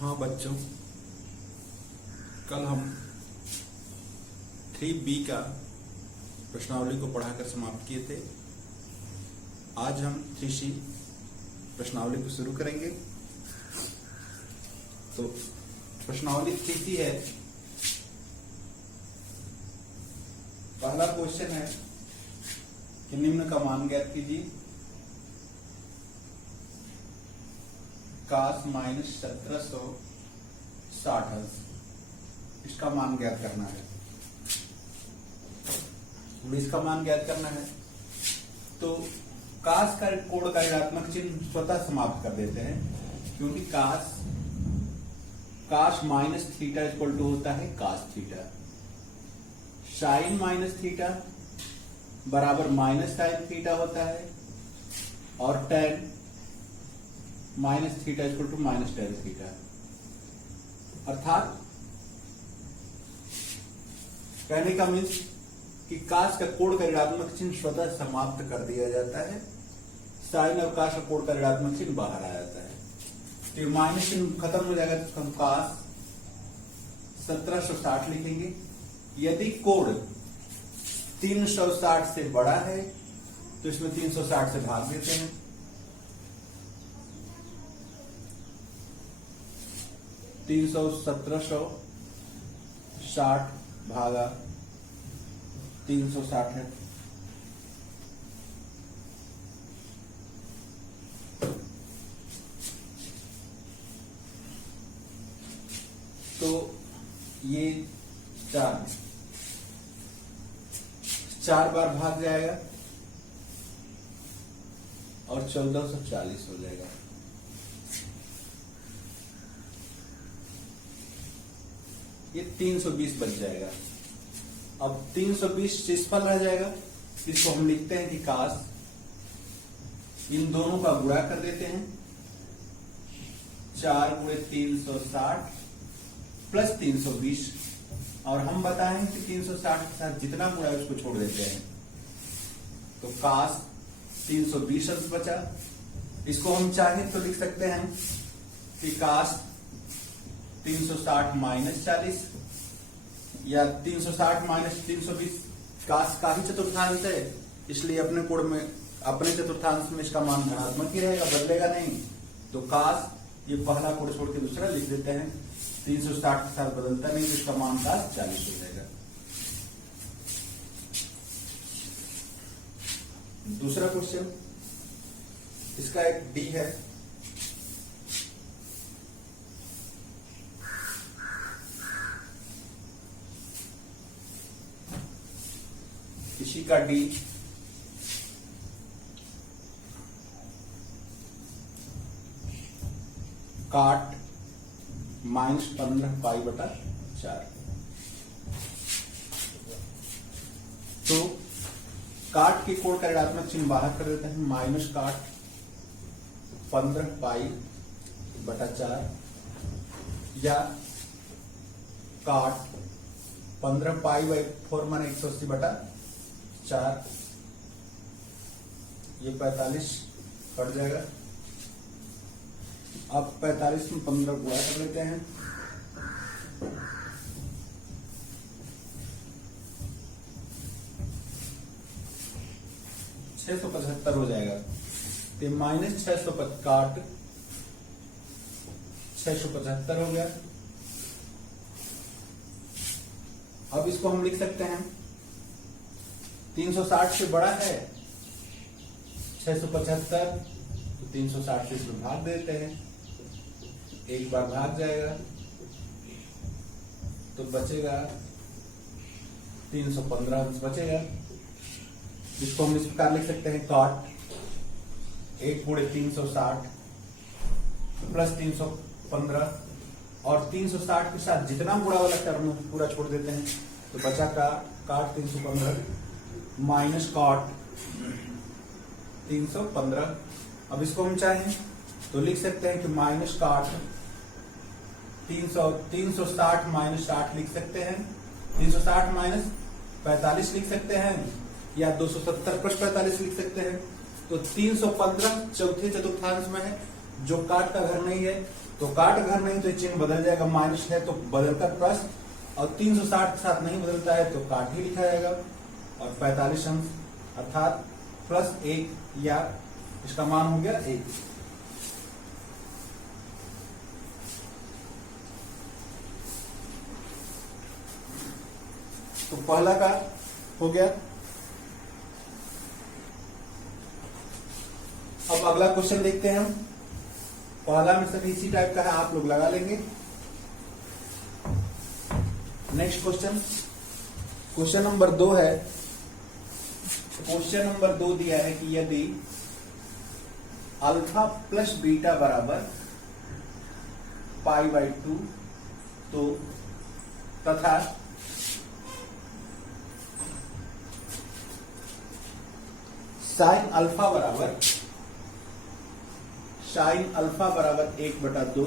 हाँ बच्चों, कल हम 3B का प्रश्नावली को पढ़ाकर समाप्त किए थे। आज हम 3C प्रश्नावली को शुरू करेंगे। तो प्रश्नावली 3C है। पहला क्वेश्चन है कि निम्न का मान ज्ञात कीजिए। काश -1760 इसका मान ज्ञात करना है। इसका मान ज्ञात करना है तो काश का कोण का ऋणात्मक चिन्ह स्वतः समाप्त कर देते हैं, क्योंकि काश माइनस थीटा इक्वल टू होता है cos theta. Sine minus theta बराबर माइनस साइन थीटा होता है, और tan minus theta equal to minus tan theta. अर्थात कहने का मीन्स कि काश का कोण का ऋणात्मक चिन्ह स्वतः समाप्त कर दिया जाता है, साइन और काश का कोण का ऋणात्मक चिन्ह बाहर आ जाता है। तो माइनस चिन्ह खत्म हो जाएगा तो हम काश 1760 लिखेंगे। यदि कोण 360 से बड़ा है तो इसमें 360 से भाग देते हैं। तीन 1760 भागा 360 है। तो ये 4 बार भाग जाएगा और 1440 हो जाएगा। ये 320 बच जाएगा। अब 320 शेषफल रह जाएगा, इसको हम लिखते हैं कि काश इन दोनों का गुणा कर देते हैं। 4 गुणे 360 प्लस 320, और हम बताएं कि 360 के साथ जितना गुणा है उसको छोड़ देते हैं। तो काश 320 अंश बचा। इसको हम चाहें तो लिख सकते हैं कि काश 360 माइनस 40, या 360 माइनस 320 काश का ही चतुर्थांश है, इसलिए अपने कोण में अपने चतुर्थांश में इसका मान धनात्मक ही रहेगा, बदलेगा नहीं। तो काश ये पहला कोण छोड़ के दूसरा लिख देते हैं। 360 के साथ बदलता नहीं तो इसका मान काश 40 हो जाएगा। दूसरा क्वेश्चन, इसका एक डी है। इसी का डी काट -15π/4। तो काट के कोण का ऋणात्मक चिन्ह बाहर कर देते हैं। माइनस काट 15π/4 या काट 15π/4 माने 180/4। ये 45 कट जाएगा। अब 45 में 15 गुणा कर लेते हैं। $675 हो जाएगा। तो माइनस 650 काट 675 हो गया। अब इसको हम लिख सकते हैं 360 से बड़ा है 675, तो 360 से इसमें भाग देते हैं। एक बार भाग जाएगा तो बचेगा 315 बचेगा। इसको हम इस प्रकार लिख सकते हैं काट 1 गुणे 360 प्लस 315, और 360 के साथ जितना गुणा वाला टर्म पूरा छोड़ देते हैं। तो बचा का काट 315 माइनस काट 315। अब इसको हम चाहें तो लिख सकते हैं कि माइनस काट 360 माइनस 60 लिख सकते हैं। 360 माइनस 45 लिख सकते हैं, या 270 प्लस 45 लिख सकते हैं। तो 315 चौथे चतुर्थांश में है, जो काट का घर नहीं है तो काट घर नहीं तो चिन्ह बदल जाएगा, माइनस है तो बदलकर प्लस, और 360 के साथ नहीं बदलता है तो काट ही लिखा जाएगा, और 45 अंश अर्थात +1 या इसका मान हो गया 1। तो पहला का हो गया। अब अगला क्वेश्चन देखते हैं हम। पहला में सब इसी टाइप का है, आप लोग लगा लेंगे। नेक्स्ट क्वेश्चन, क्वेश्चन नंबर 2 है। क्वेश्चन नंबर 2 दिया है कि यदि अल्फा प्लस बीटा बराबर π/2 तो तथा साइन अल्फा बराबर 1/2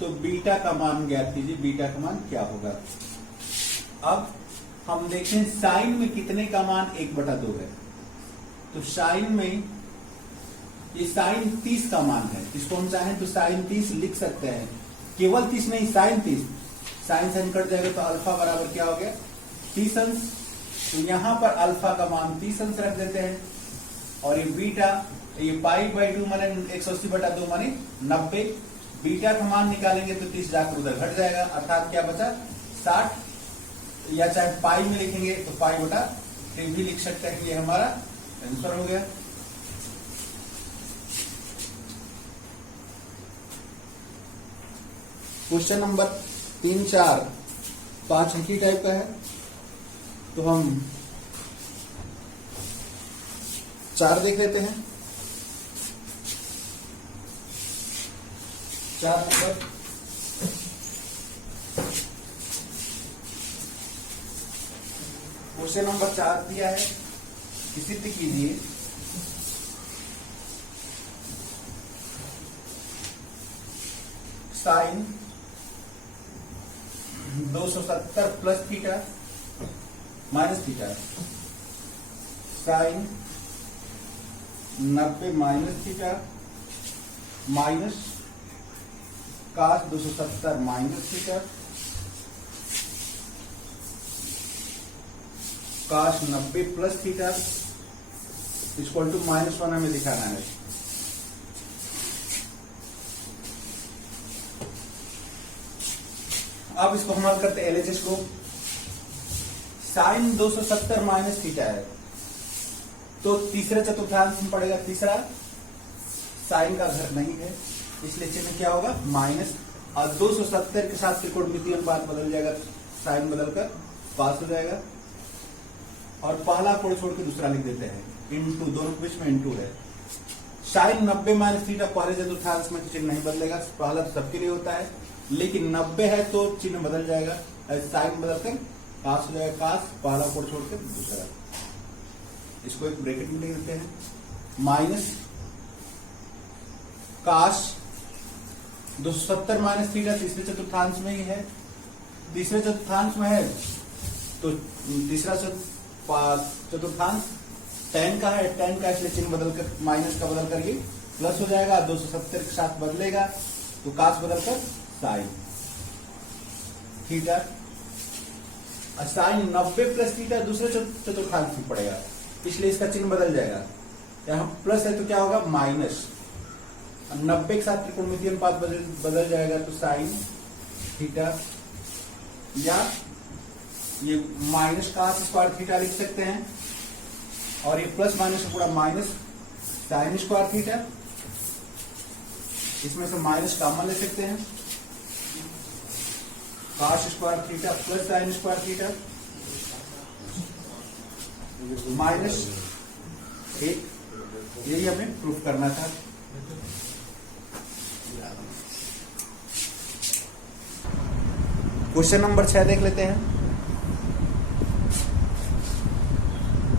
तो बीटा का मान ज्ञात कीजिए, बीटा का मान क्या होगा। अब हम देखें साइन में कितने का मान 1/2 है, तो साइन में ये साइन 30 का मान है। इसको हम चाहें तो साइन 30 लिख सकते हैं, केवल 30 नहीं, साइन 30, साइन साइन कट जाएगा तो अल्फा बराबर क्या हो गया 30 अंश। तो यहां पर अल्फा का मान 30 अंश रख देते हैं, और ये बीटा, ये π/2 माने 180/2 माने 90। बीटा का मान निकालेंगे तो 30 जाकर उधर घट जाएगा, अर्थात क्या बचा 60, या चाहे पाई में लिखेंगे तो π/3 भी लिख सकते हैं कि ये हमारा आंसर हो गया। क्वेश्चन नंबर 3, 4, 5 अंकी टाइप का है, तो हम 4 देख लेते हैं। 4 नंबर, क्वेश्चन नंबर 4 दिया है कि सिद्ध कीजिए sine 270 plus theta minus theta, sine 90 minus theta minus cos 270 minus theta काश 90 प्लस थीटा इक्वल टू -1 हमें दिखाना है। अब इसको हम हल करते हैं LHS को। साइन 270 माइनस थीटा है तो तीसरे चतुर्थांश में पड़ेगा, तीसरा साइन का घर नहीं है इसलिए चिन्ह क्या होगा माइनस, और 270 के साथ त्रिकोणमितीय अनुपात बदल जाएगा, साइन बदलकर पास हो जाएगा, और पहला कोण छोड़ के दूसरा लिख देते हैं, इनटू, दोनों के बीच में इनटू है। साइन 90 माइनस थीटा पहले चतुर्थांश में चिन्ह नहीं बदलेगा, पहला तो सबके लिए होता है, लेकिन 90 है तो चिन्ह बदल जाएगा, साइन बदलकर काश हो जाएगा, काश पहला कोण छोड़ के दूसरा, इसको एक ब्रैकेट में लिख देते हैं, माइनस काश 270 माइनस थीटा तीसरे चतुर्थांश में ही है, तीसरे चतुर्थांश में है तो तीसरा चतुर्थांश tan का है, tan का इसलिए चिन्ह बदलकर माइनस का बदलकर ये प्लस हो जाएगा, 270 के साथ बदलेगा तो काश बदलकर sine theta, sine 90 plus theta दूसरे चतुर्थांश में पड़ेगा इसलिए इसका चिन्ह बदल जाएगा, यहाँ प्लस है तो क्या होगा माइनस, 90 के साथ त्रिकोणमितीय अनुपात बदल जाएगा तो साइन थीटा, या ये माइनस का स्क्वायर थीटा लिख सकते हैं, और ये प्लस माइनस का पूरा माइनस साइन स्क्वायर थीटा, इसमें से माइनस कॉमन ले सकते हैं, काश square theta plus sign square theta minus 1, यही हमें प्रूफ करना था। क्वेश्चन नंबर 6 देख लेते हैं।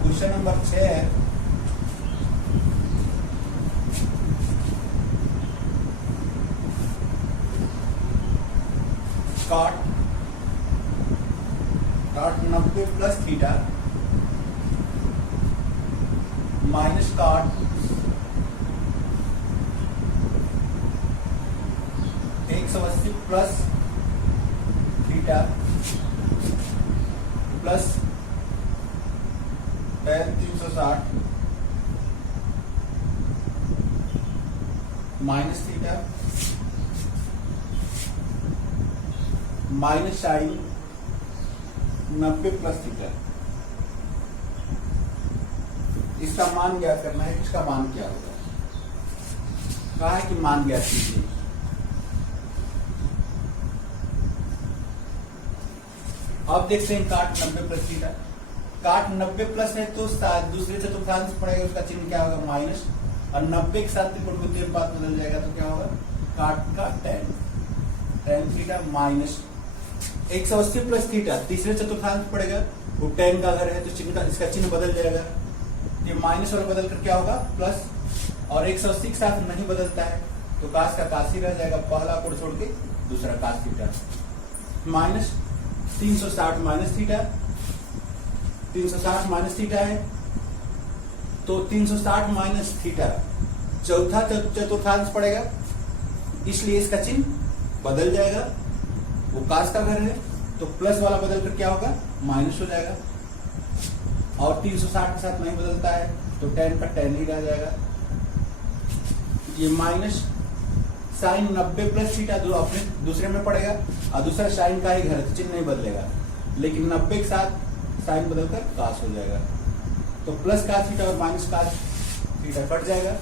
क्वेश्चन नंबर 6 है cot 90 plus theta minus cot 180 plus theta plus tan 360 minus theta minus sine 90 plus theta. इसका मान ज्ञात करना है, इसका मान क्या होगा। कहा है कि मान ज्ञात कीजिए। अब देखते हैं काट 90 प्लस थीटा। काट 90 प्लस है तो दूसरे चतुर्थांश पड़ेगा, उसका चिन्ह क्या होगा माइनस, और 90 के साथ त्रिकोणमितीय अनुपात बदल जाएगा तो क्या होगा काट का tan theta minus 180 plus theta तीसरे चतुर्थांश पड़ेगा, वो tan का घर है तो चिन्ह का इसका चिन्ह बदल जाएगा, ये माइनस और बदल कर क्या होगा प्लस, और 180 के साथ नहीं बदलता है तो काश का काश ही रह जाएगा, पहला कोण छोड़ के दूसरा काश theta minus 360 minus theta 360 minus theta है तो 360 माइनस थीटा चौथा चतुर्थांश पड़ेगा, इसलिए इसका चिन्ह बदल जाएगा, वो काश का घर है तो प्लस वाला बदल कर क्या होगा माइनस हो जाएगा, और 360 के साथ नहीं बदलता है तो tan का tan ही रह जाएगा। ये माइनस साइन 90 प्लस थीटा अपने दूसरे में पड़ेगा, और दूसरा साइन का ही घर है, चिन्ह नहीं बदलेगा, लेकिन 90 के साथ साइन बदलकर काश हो जाएगा, तो प्लस काश थीटा और माइनस काश थीटा कट जाएगा,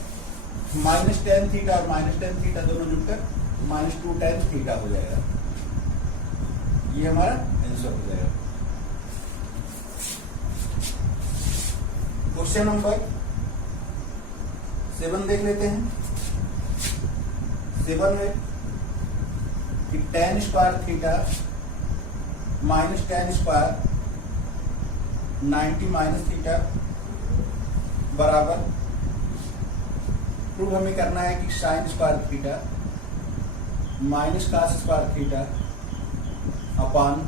माइनस tan थीटा और माइनस tan थीटा दोनों जुड़कर -2 tan थीटा हो जाएगा। ये हमारा आंसर हो जाएगा। क्वेश्चन नंबर 7 देख लेते हैं। 7 है कि tan square theta minus tan square 90 minus theta बराबर, प्रूव हमें करना है कि sine square theta minus cos square theta upon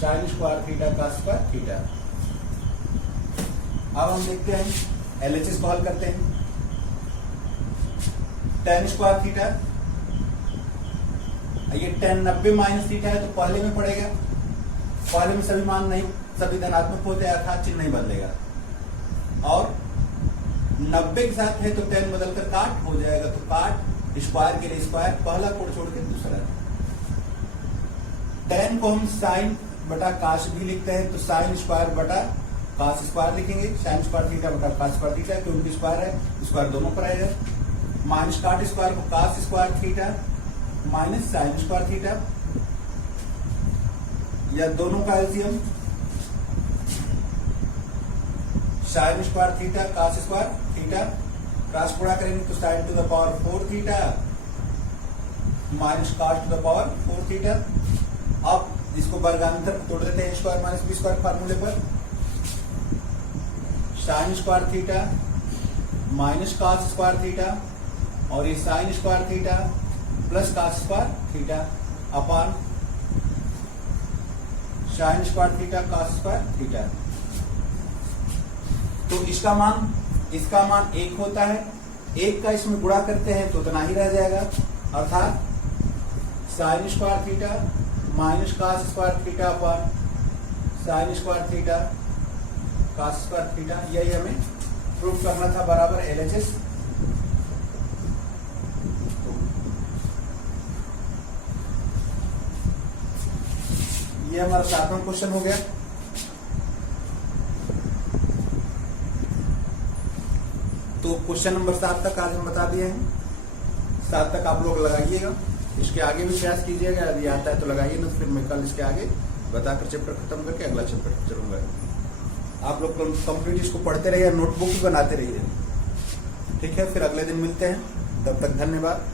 sine square theta cos square theta. अब हम देखते हैं LHS को हल करते हैं। tan स्क्वायर थीटा, ये tan 90 माइनस थीटा है तो पहले में पड़ेगा, पहले में सभी मान नहीं, सभी धनात्मक होते हैं अर्थात चिन्ह नहीं बदलेगा, और 90 के साथ है तो tan बदलकर काट हो जाएगा, तो काट स्क्वायर के लिए स्क्वायर, पहला कोण छोड़ के दूसरा। tan को हम साइन बटा काश भी लिखते हैं, तो साइन स्क्वायर बटा काश स्क्वायर लिखेंगे, साइन स्क्वायर थीटा बटा काश स्क्वायर थीटा, क्योंकि स्क्वायर है स्क्वायर दोनों पर आएगा, माइनस काट स्क्वायर को cos square theta minus sine square theta, या दोनों का LCM sine square theta cos square theta, cross गुणा करेंगे तो sine to the power 4 theta minus cos to the power 4 theta. अब इसको वर्गांतर तोड़ देते हैं स्क्वायर माइनस बी स्क्वायर फार्मूले पर, sine square theta minus cos square theta, और ये sine square theta plus cos square theta upon sine square theta cos square theta. तो इसका मान 1 होता है, 1 का इसमें गुणा करते हैं तो उतना ही रह जाएगा, अर्थात sine square theta minus cos square theta upon sine square theta cos square theta. यही हमें प्रूफ करना था बराबर LHS। ये हमारा 7वां क्वेश्चन हो गया। तो क्वेश्चन नंबर 7 तक आज हम बता दिए हैं, 7 तक आप लोग लगाइएगा, इसके आगे भी प्रयास कीजिएगा, यदि आता है तो लगाइए, ना फिर मैं कल इसके आगे बताकर चैप्टर खत्म करके अगला चैप्टर चलूंगा। आप लोग कंप्लीट इसको पढ़ते रहिए, नोटबुक भी बनाते रहिए, ठीक है। फिर अगले दिन मिलते हैं, तब तक धन्यवाद।